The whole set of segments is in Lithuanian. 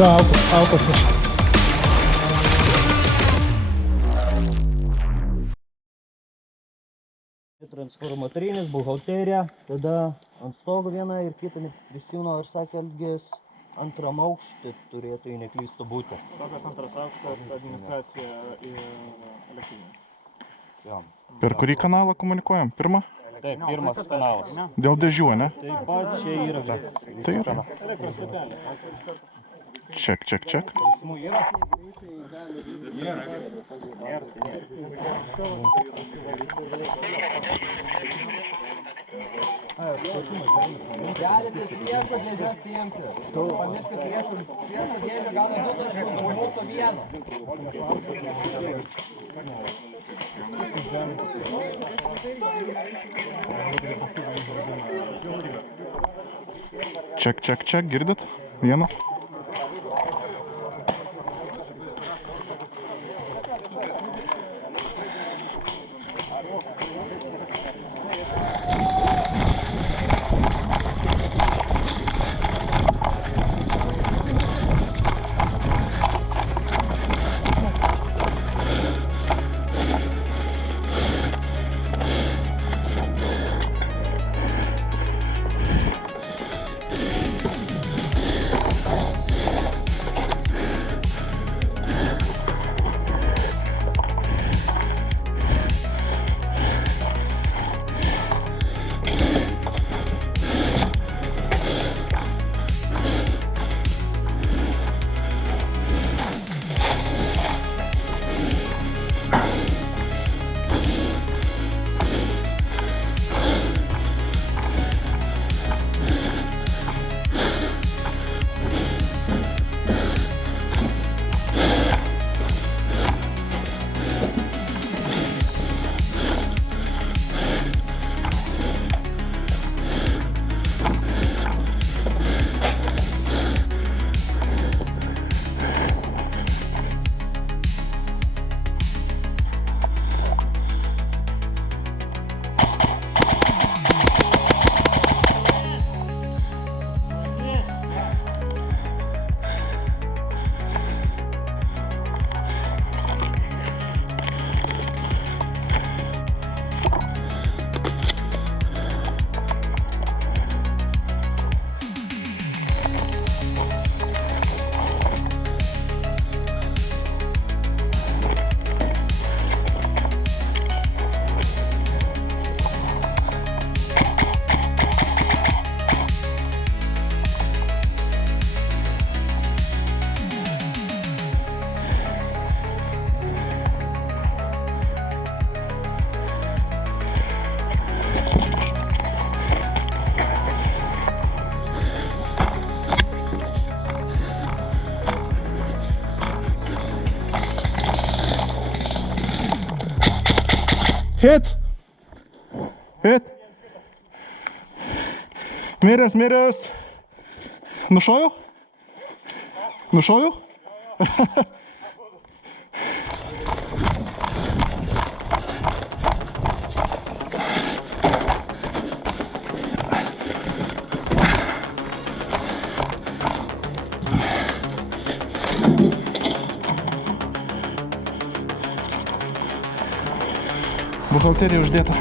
Все, алкos. Transformatorinis, buhalterija, tada ant stogo vieną ir kitą Kristino ir sakė Elgės antram aukštį turėtų, jei neklystu, būti. Tokios antras aukštas administracija ir elektrinė. Per kurį kanalą komunikuojam? Pirmą? Taip, pirmas kanalas. Dėl dėžių, ne? Taip pat čia yra visas. Tai yra. Ček. Klausimų yra? Galite priešo dėžę atsiimti. Pamirškit priešo dėžę gali du taškus, o mūsų vieno. Ček, girdit? Vienas. Hit! Miręs! Nušojau? Buhalterija uždėta.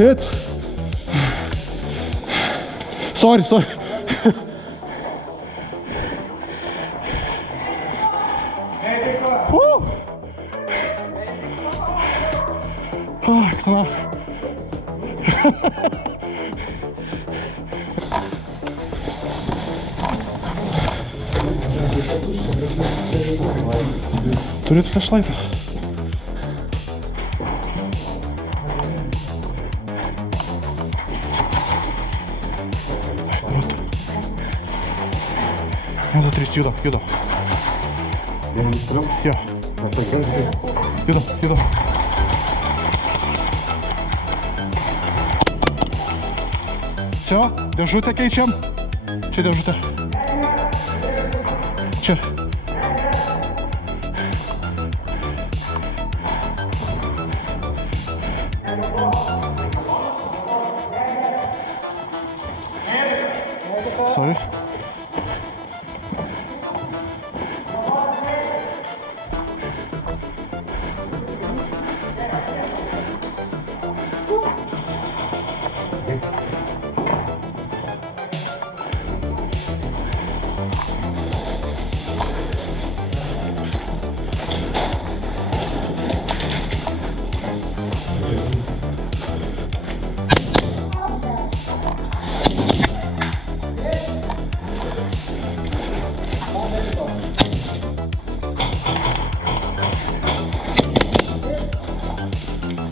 Hit. Sorry. Woo! Ах, нах. Turit flashlightą. Vienas, du, trys, judam. Jo. Judam. Все, dėžutę keičiam. Čia dėžutė. Čia. Sorry.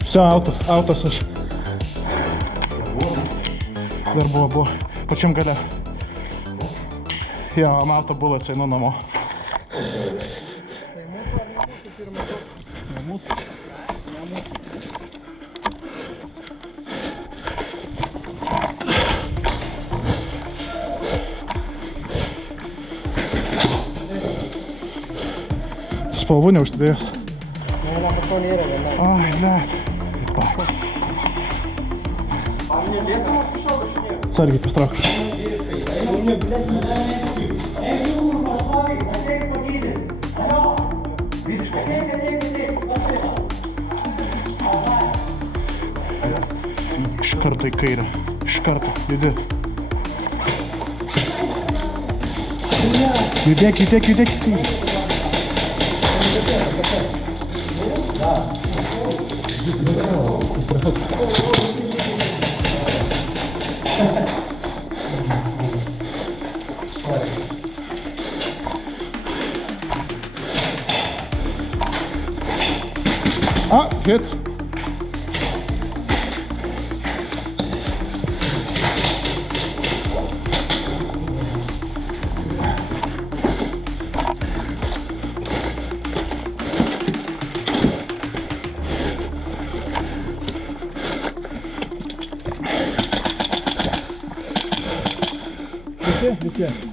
Все, autas aš. Dar buvo pačiam gale. Jo, auto buvo, einu namo. Spalvų neužsidėjęs. Ai, net. Atsargiai pastrauk. Iš karto į kairę. Iš karto. Judėt. Judėk. Hit.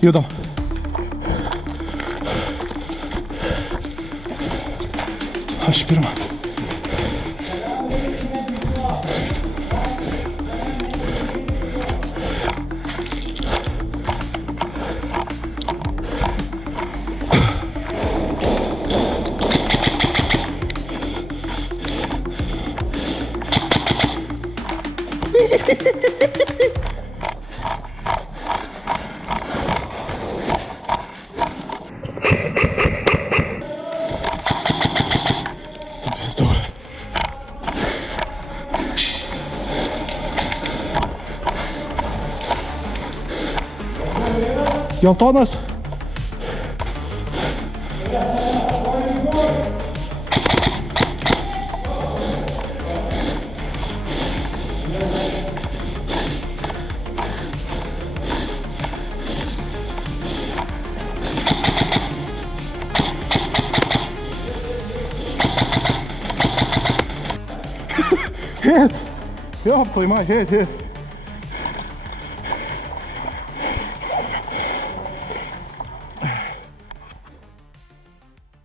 Judam. Aš pirmą. Geltonas. Hit! Ja, prima, hit.